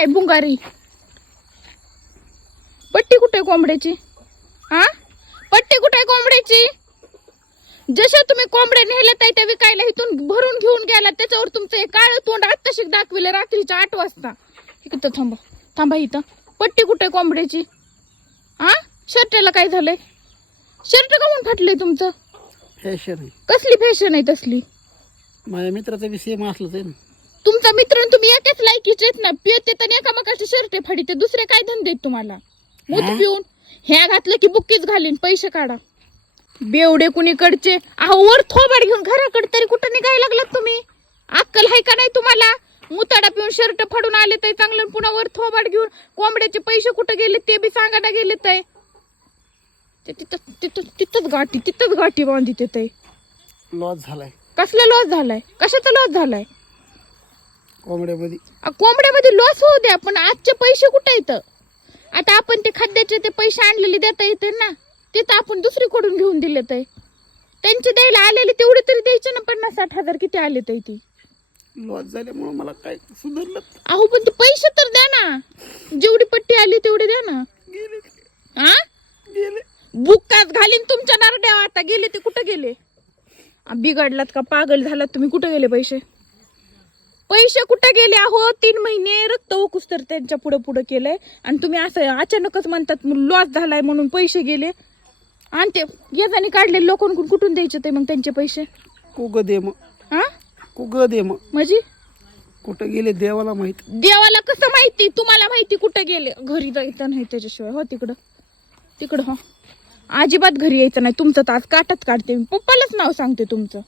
आहे बुंगारी पट्टी कुठे कोंबड्याची? हा? पट्टी कुठे आहे कोंबड्याची? जसे तुम्ही कोंबड्या नेल्या त्या त्या विकायला इथून भरून घेऊन गेला त्याच्यावर तुमचं हे काळं तोंड आत्ताशिक दाखविलं रात्रीच्या आठ वाजता. इथं थांबा. थांबा इथं. पट्टी कुठे आहे कोंबड्याची? हा? शर्टाला काय झालंय? शर्ट काऊन फाटलंय तुमचं? फॅशन कसली फॅशन आहे तसली? माझ्या मित्राचा बी सेम ना. तुमचा मित्र आणि तुम्ही एकाच लायकीचे आहेत ना पियते तर एकामेकाचे शर्ट फाडीते. दुसरे काय धंदे आहेत तुम्हाला? मूत हा? पिऊन. ह्या घातलं की बुक्कीच घालीन पैसे काढा. बेवडे कुणीकडचे. अहो वर थोबाड घेऊन घराकडे तरी कुठं निघायला लागलात तुम्ही? अक्कल आहे का नाही तुम्हाला? मुताडा पिऊन शर्ट फाडून आले तर चांगलं पुन्हा वर थोबाड घेऊन कोंबड्याचे पैसे कुठं गेले ते बी सांगायला गेले तर. ते तिथं तिथं तिथंच गाठी तिथंच गाठी बांधित ते लॉस झालाय. कसला लॉस झालाय? कशाचा लॉस झालाय? कोंबड्यामध्ये. अ, कोंबड्यामध्ये लॉस होऊ द्या पण आजचे पैसे कुठे येतं? आता आपण ते खाद्याचे ते पैसे आणलेले देता येते ना ते तर आपण दुसरीकडून घेऊन दिले तर त्यांचे द्यायला आलेले तेवढे तरी द्यायचे ना पन्नास साठ हजार किती आले तर ती लॉस झाल्यामुळं मला काय सुधारलं? अहो पण ते पैसे तर द्या ना. जेवढी पट्टी आली तेवढे द्या ना. गेले. हा गेले. बुक्काच घालीन तुमच्या नारड्या आता गेले ते कुठं गेले? आ, बिघडलात का? पागल झालात तुम्ही. कुठं गेले पैसे? पैसे कुठं गेले अहो तीन महिने रक्त ओकूस तर त्यांच्या पुढे पुढे केलंय. आणि तुम्ही असं अचानकच म्हणतात लॉस झालाय म्हणून पैसे गेले. आणि ते येतानी काढले लोकांकडून कुठून द्यायचे ते मग त्यांचे पैसे? कुग दे मग. हा? कुग दे मग. म्हणजे? कुठं गेले देवाला माहीत? देवाला कसं माहिती? तुम्हाला माहिती कुठं गेले? घरी जायचं नाही त्याच्याशिवाय. हो तिकडं. तिकडं हो. अजिबात घरी यायचं नाही. तुमचं तर आज काटच काढते मी. पप्पालाच नाव सांगते तुमचं.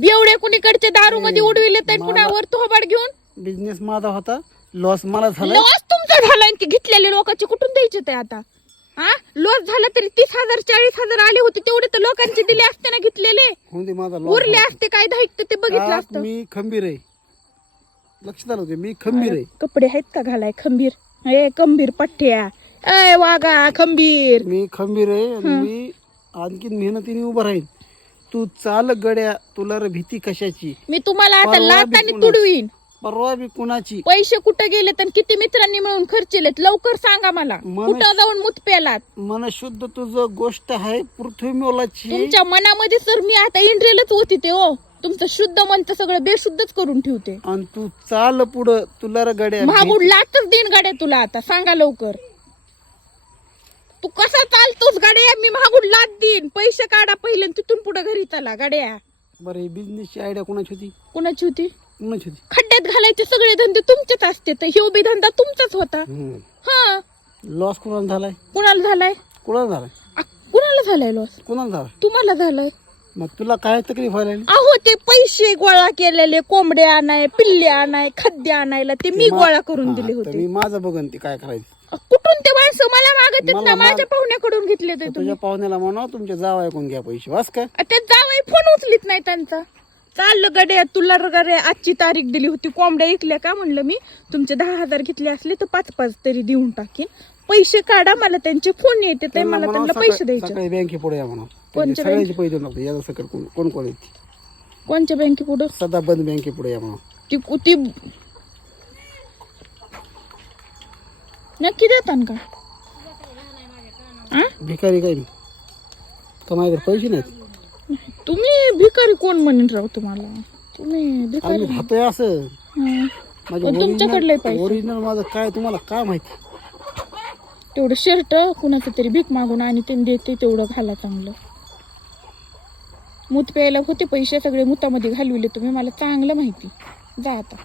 बेवडे कुणीकडचे दारू मध्ये उडविले तर पुन्हा वर घेऊन? बिझनेस माझा होता. लॉस मला झालाय लॉस तुमचा झालाय आणि ते घेतलेले लोकांचे? कुठून द्यायचे ते आता? हा? लॉस झाला तरी तीस हजार चाळीस हजार आले होते तेवढे तर लोकांचे दिले असते ना घेतलेले. माझा उरले लॉस असते काय दाहिक ते बघितलं असतं. मी खंबीर आहे. लक्षात आलं होते मी खंबीर आहे. कपडे आहेत का घालाय? खंबीर. ए खंबीर पठ्ठ्या. ए वागा खंबीर. मी खंबीर आहे आणि मी आणखीन मेहनतीने उभं राहीन. तू चाल गड्या तुला रे भीती कशाची? मी तुम्हाला आता परवा लातानी बिकुलच. तुडवीन. परवा बी कुणाची? पैसे कुठे गेले तर किती मित्रांनी मिळून खर्चिलेत लवकर सांगा मला. कुठं जाऊन मुत पेलात मन शुद्ध तुझं गोष्ट आहे पृथ्वी मोलाची तुमच्या मनामध्ये सर मी आता इंड्रेलच होती ते हो. तुमचं शुद्ध मन तर सगळं बेशुद्धच करून ठेवते. आणि तू चाल पुढं तुला रे गड्या महागुड लातच देईन गाड्या तुला आता. सांगा लवकर. तू कसा चालतोस गाड्या? मी महागुड लात देईन. पैसे काढा पहिले आणि तिथून पुढे घरी चला गाड्या. बरं ही बिझनेसची आयडिया कोणाची होती? कोणाची होती? कोणाची होती? खड्ड्यात घालायचे सगळे धंदे तुमचेच असते. तर ह्यो बी धंदा तुमचाच होता. हम्म. हा. लॉस कोणाला झालाय? कुणाला झालाय? कोणाला झालाय? आ, कुणाला झालाय लॉस कोणाला झालाय? तुम्हाला झालाय. मग तुला काय तकलीफ व्हायला लागली? अहो ते पैसे गोळा केलेले कोंबडे आणाय पिल्ले आणाय खाद्य आणायला ते मी गोळा करून हा, दिले तर होते मी माझं बघन ते काय करायचं. कुठून ते माणसं मला मागत मला ना माझ्या पाहुण्याकडून घेतले ते तुम्ही तुझ्या पाहुण्याला म्हणा तुमच्या जावा ऐकून घ्या पैसे वास अ, ते जावई फोन उचलीत नाही त्यांचा. चाललं गड्या तुला र आजची तारीख दिली होती. कोंबड्या ऐकल्या का म्हणलं मी? तुमचे दहा हजार घेतले असले तर पाच पाच तरी देऊन टाकीन. पैसे काढा मला त्यांचे फोन येते ते मला म्हणावं त्यांना पैसे सकाळी द्यायचे सकाळी बँके पुढे या म्हणा. कोणच्या सगळ्याचे पैसे देऊन टाकतो याचा सकट कोण कोण कोण येते कोणच्या बँके पुढं? सदा बंद बँके पुढे या म्हणा. ती ती नक्की देतान का? आ? भिकारी काय का माझ्याकडे पैसे नाहीत? तुम्ही भिकारी कोण म्हणून राव तुम्हाला? तुम्ही भिकारी आम्ही राहतोय असं. हं. पण तुमच्याकडले पैसे. ओरिजिनल माझं काय तुम्हाला काय माहिती? तेवढं शर्ट कुणाचं तरी भीक मागून आणि ते देते तेवढं घाला चांगलं. मूत प्यायला होते पैसे सगळे मुतामध्ये घालविले तुम्ही मला चांगलं माहिती. जा आता.